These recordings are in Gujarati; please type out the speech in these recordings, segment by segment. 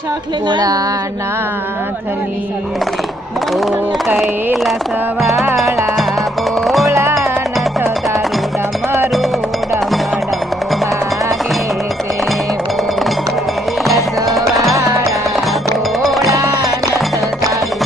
ભોળાનાથની ઓ કૈલાસવાળા ભોળાનાથ તારું ડમરું ડમ ડમ વાગે છે ઓ કૈલાસવાળા ભોળાનાથ તારું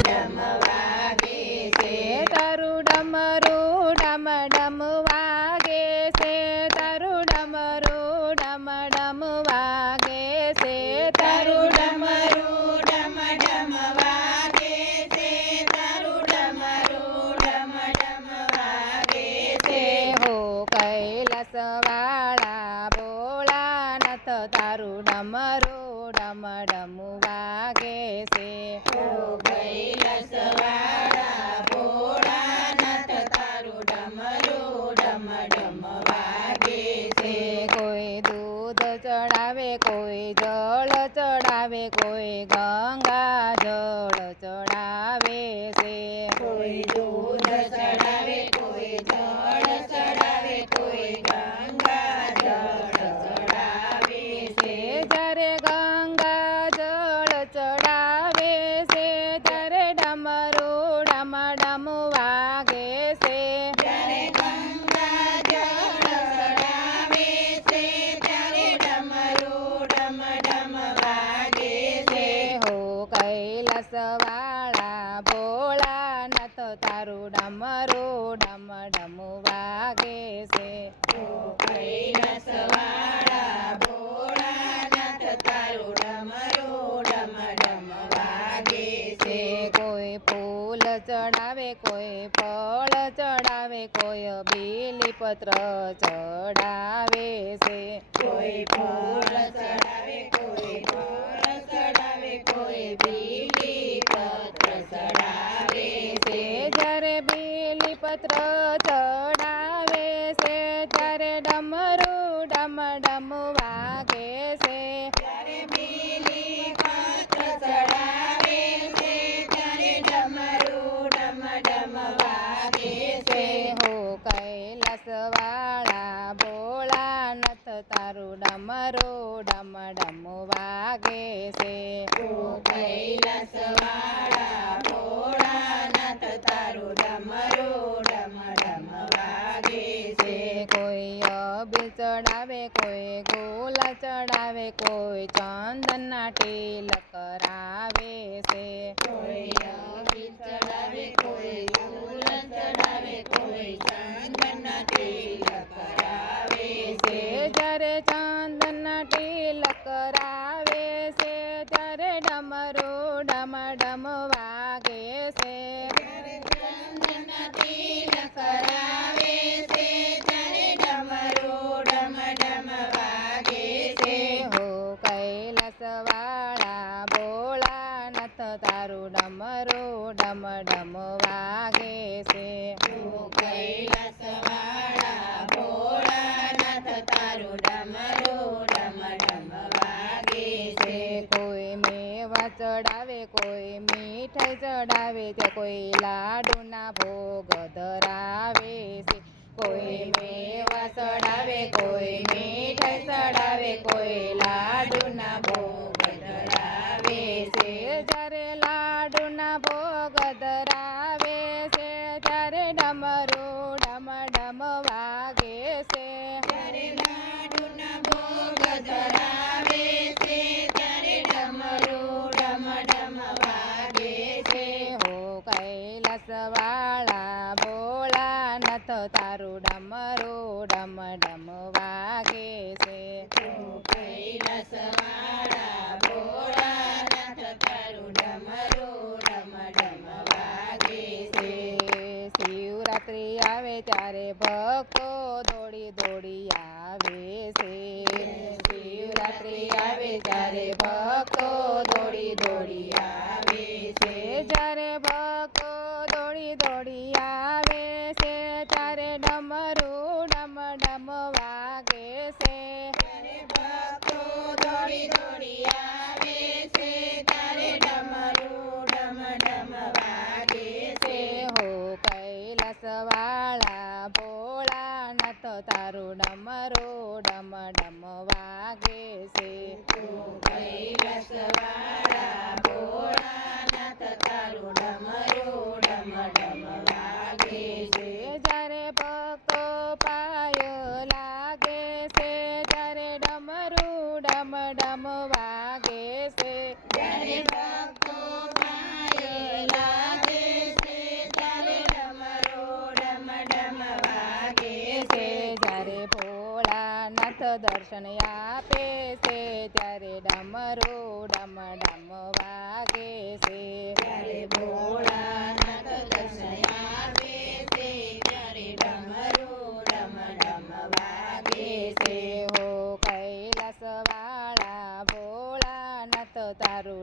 ડમ વાગે છે તારું ડમરું ડમ ડમ વાગે છે તારું ડમરું ડમ ડમ વાગે છે તારું ડમરું ડમ ડમ વાગે છે તારું ડમરું ડમ ડમ વાગે છે હો કૈલાસવાળા ભોળાનાથ તારું ડમરું ડમ ડમ વાગે છે હો કૈલાસવાળા ભોળાનાથ તારું ડમરું ડમ ડમ વાગે છે કોઈ દૂધ ચડાવે કોઈ જળ ચડાવે કોઈ ગંગા જળ ચડાવે છે કોઈ દૂધ ચડાવે કોઈ જળ ચડાવે કોઈ ગંગા જળ ચડાવે છે જ્યારે ગંગા જળ ચડાવે છે ત્યારે ડમરું ડમ ડમ વાગે છે જ્યારે ગંગા જળ ચડાવે છે ત્યારે ડમરું ડમ ડમ વાગે છે હો કૈલાસવાળા ભોળાનાથ તારું ડમરું ડમ ડમ વાગે છે હો કૈલાસવાળા ભોળાનાથ તારું ડમરું ડમ ડમ વાગે છે કોઈ ફૂલ ચડાવે કોઈ ફળ ચડાવે કોઈ બીલીપત્ર ચડાવે છે કોઈ ફળ ચડાવે કોઈ ફળ ચડાવે કોઈ બીલીપત્ર ચડાવે છે જ્યારે બીલીપત્ર ચડાવે છે ત્યારે ડમરું ડમ ડમ વાગે છે ત્યારે બીલીપત્ર ચડાવે છે ત્યારે ડમરું ડમ ડમ વાગે છે હો કૈલાસવાળા ભોળાનાથ તારું ડમરું ડમ ડમ વાગે છે હો કૈલાસવાળા ભોળાનાથ તારું ડમરું ડમ ડમ વાગે છે કોઈ અબીલ ચડાવે કોઈ ગોલા ચડાવે કોઈ ચંદનના તિલક કરાવે છે કોઈ અબીલ ચડાવે કોઈ ગોલા ચડાવે કોઈ ચંદનના તિલક કરાવે છે જ્યારે ચંદનના તિલક કરાવે છે ત્યારે ડમરું ડમ ડમ વાગે છે ત્યારે ચંદનના તિલક કરાવે છે ત્યારે ડમરું ડમ ડમ વાગે છે હો કૈલાસવાળા ભોળાનાથ તારું ડમરું ડમ ડમ વાગે છે હો કૈલાસવાળા ભોળાનાથ તારું ડમરું ડમ ડમ વાગે છે કોઈ મેવા ચડાવે કોઈ મીઠાઈ ચડાવે છે કોઈ લાડુના ભોગ ધરાવે છે કોઈ મેવા ચડાવે કોઈ મીઠાઈ ચડાવે કોઈ લાડુના ભોગ ધરાવે છે જ્યારે લાડુના ભોગ ધરાવે છે ત્યારે ડમરું ડમ ડમ વાગે છે ત્યારે લાડુના ભોગ ધરાવે છે ત્યારે ડમરું ડમ ડમ વાગે છે હો કૈલાસવાળા ભોળાનાથ તારું ડમરું ડમ ડમ વાગે છે હો કૈલાસવાળા ભોળાનાથ તારું ડમરું ડમ ડમ વાગે છે શિવરાત્રી આવે ત્યારે ભક્તો દોડી દોડી આવે છે શિવરાત્રી આવે ત્યારે ભક્તો દોડી દોડી આવે છે જ્યારે ભક્તો દોડી દોડી આવે છે ત્યારે ડમરું ડમ ડમ વાગે છે ત્યારે ભક્તો દોડી દોડી આવે છે ત્યારે ડમરું ડમ ડમ વાગે છે હો કૈલાસવાળા ભોળાનાથ તારું ડમરું ડમ ડમ વાગે છે ડમ ડમ વાગે છે જ્યારે ભક્તો પાયે લાગે છે ત્યારે ડમરો ડમ ડમ વાગે છે. જ્યારે ભોળાનાથ દર્શન આપે છે ત્યારે ડમરો ડમ ડમ વાગે છે. ત્યારે ભોળાનાથ દર્શન આપે છે ત્યારે ડમરો ડમ ડમ વાગે છે. હો કૈલાસ વાળા ભોળાનાથ તારું